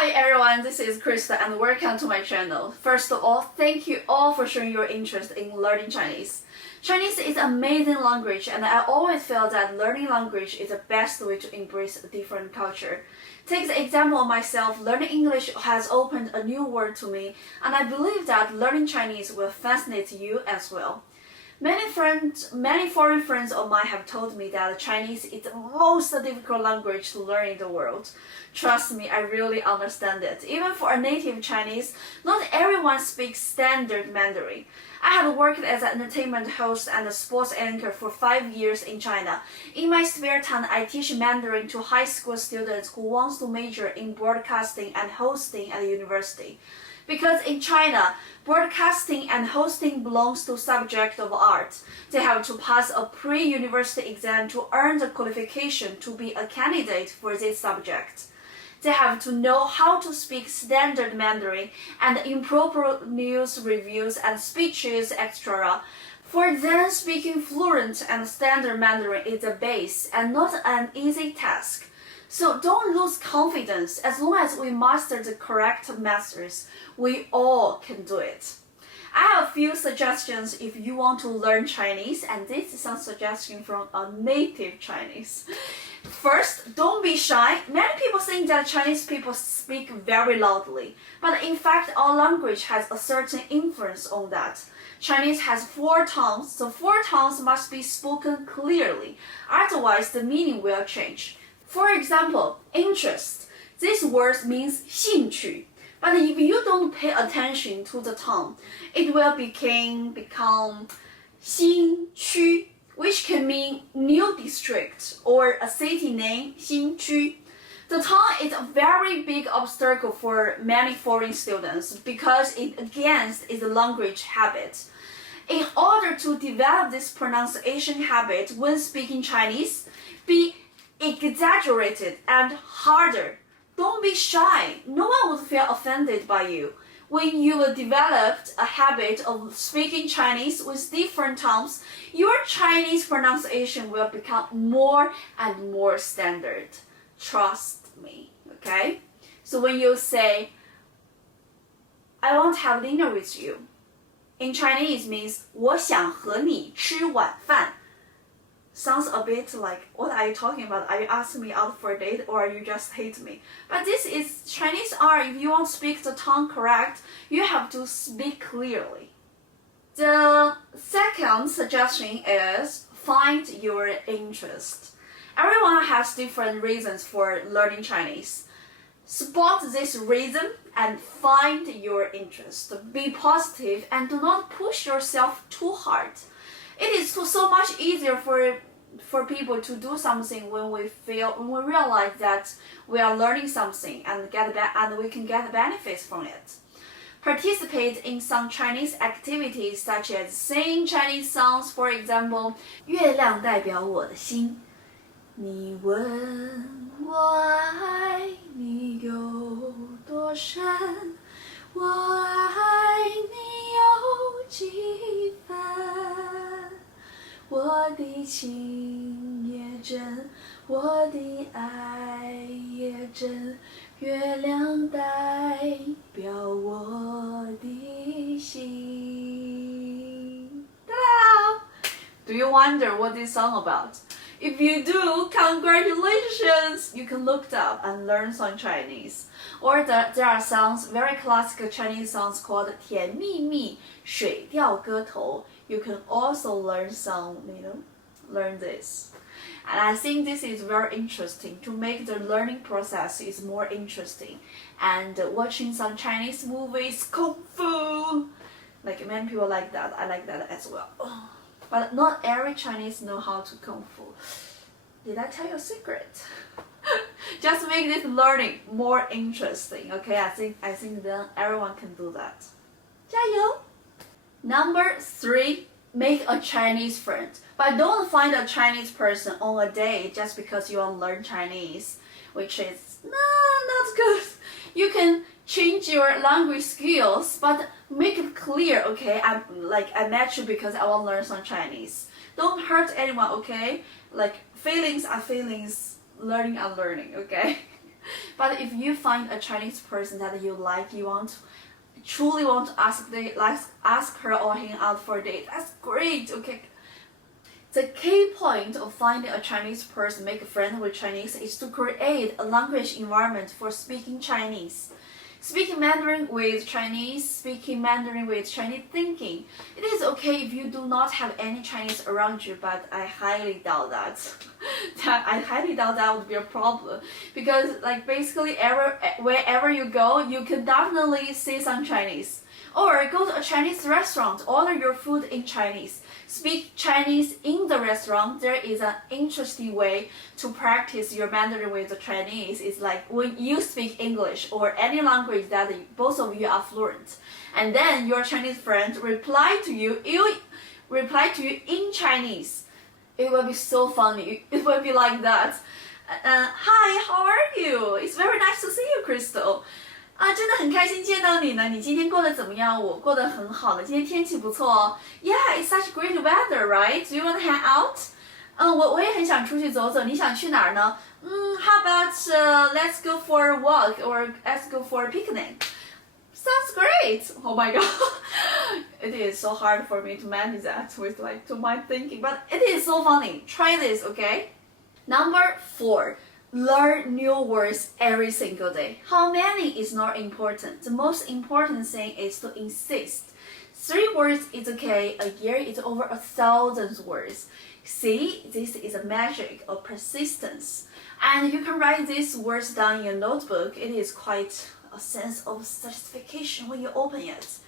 Hi everyone, this is Krista and welcome to my channel. First of all, thank you all for showing your interest in learning Chinese. Chinese is an amazing language and I always feel that learning language is the best way to embrace a different culture. Take the example of myself, learning English has opened a new world to me and I believe that learning Chinese will fascinate you as well. Many foreign friends of mine have told me that Chinese is the most difficult language to learn in the world. Trust me, I really understand it. Even for a native Chinese, not everyone speaks standard Mandarin. I have worked as an entertainment host and a sports anchor for 5 years in China. In my spare time, I teach Mandarin to high school students who want to major in broadcasting and hosting at the university. Because in China, broadcasting and hosting belongs to subject of art. They have to pass a pre-university exam to earn the qualification to be a candidate for this subject. They have to know how to speak standard Mandarin and improper news reviews and speeches, etc. For them, speaking fluent and standard Mandarin is a base and not an easy task. So don't lose confidence. As long as we master the correct methods, we all can do it. I have a few suggestions if you want to learn Chinese, and this is some suggestion from a native Chinese. First, don't be shy. Many people think that Chinese people speak very loudly, but in fact our language has a certain influence on that. Chinese has 4 tones, so 4 tones must be spoken clearly, otherwise the meaning will change. For example, interest. This word means 兴趣. But if you don't pay attention to the tone, it will become 新区, which can mean new district or a city name, 新区. The tone is a very big obstacle for many foreign students because it against its language habit. In order to develop this pronunciation habit when speaking Chinese, be exaggerated and harder. Don't be shy. No one would feel offended by you. When you have developed a habit of speaking Chinese with different tones, your Chinese pronunciation will become more and more standard. Trust me, okay? So when you say, I want to have dinner with you, in Chinese means 我想和你吃晚饭. Sounds a bit like, what are you talking about? Are you asking me out for a date or you just hate me? But this is Chinese art. If you want to speak the tongue correct, you have to speak clearly. The second suggestion is find your interest. Everyone has different reasons for learning Chinese. Spot this reason and find your interest. Be positive and do not push yourself too hard. It is so much easier for people to do something when we realize that we are learning something and we can get benefits from it. Participate in some Chinese activities such as sing Chinese songs, for example. 月亮代表我的心，你问我爱你有多深，我爱你有几分。我的情也真，我的爱也真，月亮代表我的心。Ta-da! Do you wonder what this song about? If you do, congratulations! You can look it up and learn some Chinese. Or there are songs, very classical Chinese songs called 甜蜜蜜, 水调歌头. You can also learn learn this. And I think this is very interesting to make the learning process is more interesting. And watching some Chinese movies, Kung Fu, like many people like that. I like that as well. But not every Chinese know how to Kung Fu. Did I tell you a secret? Just make this learning more interesting, okay? I think then everyone can do that. 加油! Number 3, make a Chinese friend. But don't find a Chinese person on a day just because you want to learn Chinese, which is not good. You can change your language skills, but make it clear, okay? I met you because I want to learn some Chinese. Don't hurt anyone, okay? Like feelings are feelings, learning are learning, okay? But if you find a Chinese person that you like, truly want to ask her or hang out for a date, that's great, okay? The key point of finding a Chinese person, make a friend with Chinese, is to create a language environment for speaking Chinese. Speaking Mandarin with Chinese, speaking Mandarin with Chinese thinking. It is okay if you do not have any Chinese around you, but I highly doubt that. I highly doubt that would be a problem, because like basically wherever you go, you can definitely see some Chinese. Or go to a Chinese restaurant, order your food in Chinese. Speak Chinese in the restaurant. There is an interesting way to practice your Mandarin with the Chinese. It's like when you speak English or any language that both of you are fluent, and then your Chinese friend reply to you in Chinese. It will be so funny. It will be like that. Hi, how are you? It's very nice to see you, Crystal. 真的很开心见到你呢。你今天过得怎么样？我过得很好的，今天天气不错哦。Yeah, it's such great weather, right? Do you want to hang out? 我也很想出去走走。你想去哪儿呢？How about let's go for a walk or let's go for a picnic? Sounds great. Oh my god. It is so hard for me to manage that with like to my thinking, but it is so funny. Try this, okay? Number 4. Learn new words every single day. How many is not important. The most important thing is to insist. 3 words is okay. A year is over 1,000 words. See, this is a magic of persistence. And you can write these words down in your notebook. It is quite a sense of satisfaction when you open it.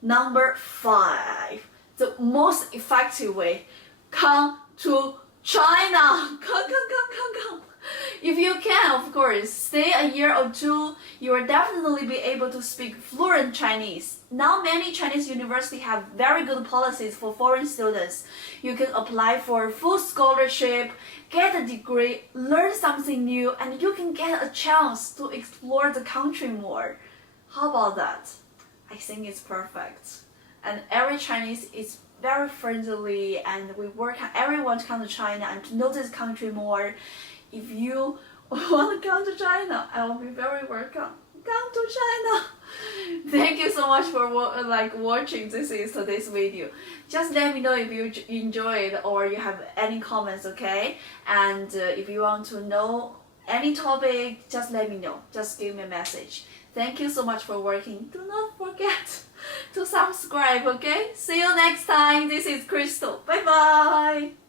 Number 5. The most effective way. Come to China. Come. If you can, of course, stay a year or 2, you will definitely be able to speak fluent Chinese. Now many Chinese universities have very good policies for foreign students. You can apply for full scholarship, get a degree, learn something new, and you can get a chance to explore the country more. How about that? I think it's perfect. And every Chinese is very friendly, and we work on everyone to come to China and to know this country more. If you want to come to China, I will be very welcome. Come to China. Thank you so much for watching today's video. Just let me know if you enjoyed or you have any comments, okay? And if you want to know any topic, just let me know. Just give me a message. Thank you so much for watching. Do not forget to subscribe, okay? See you next time. This is Crystal. Bye bye.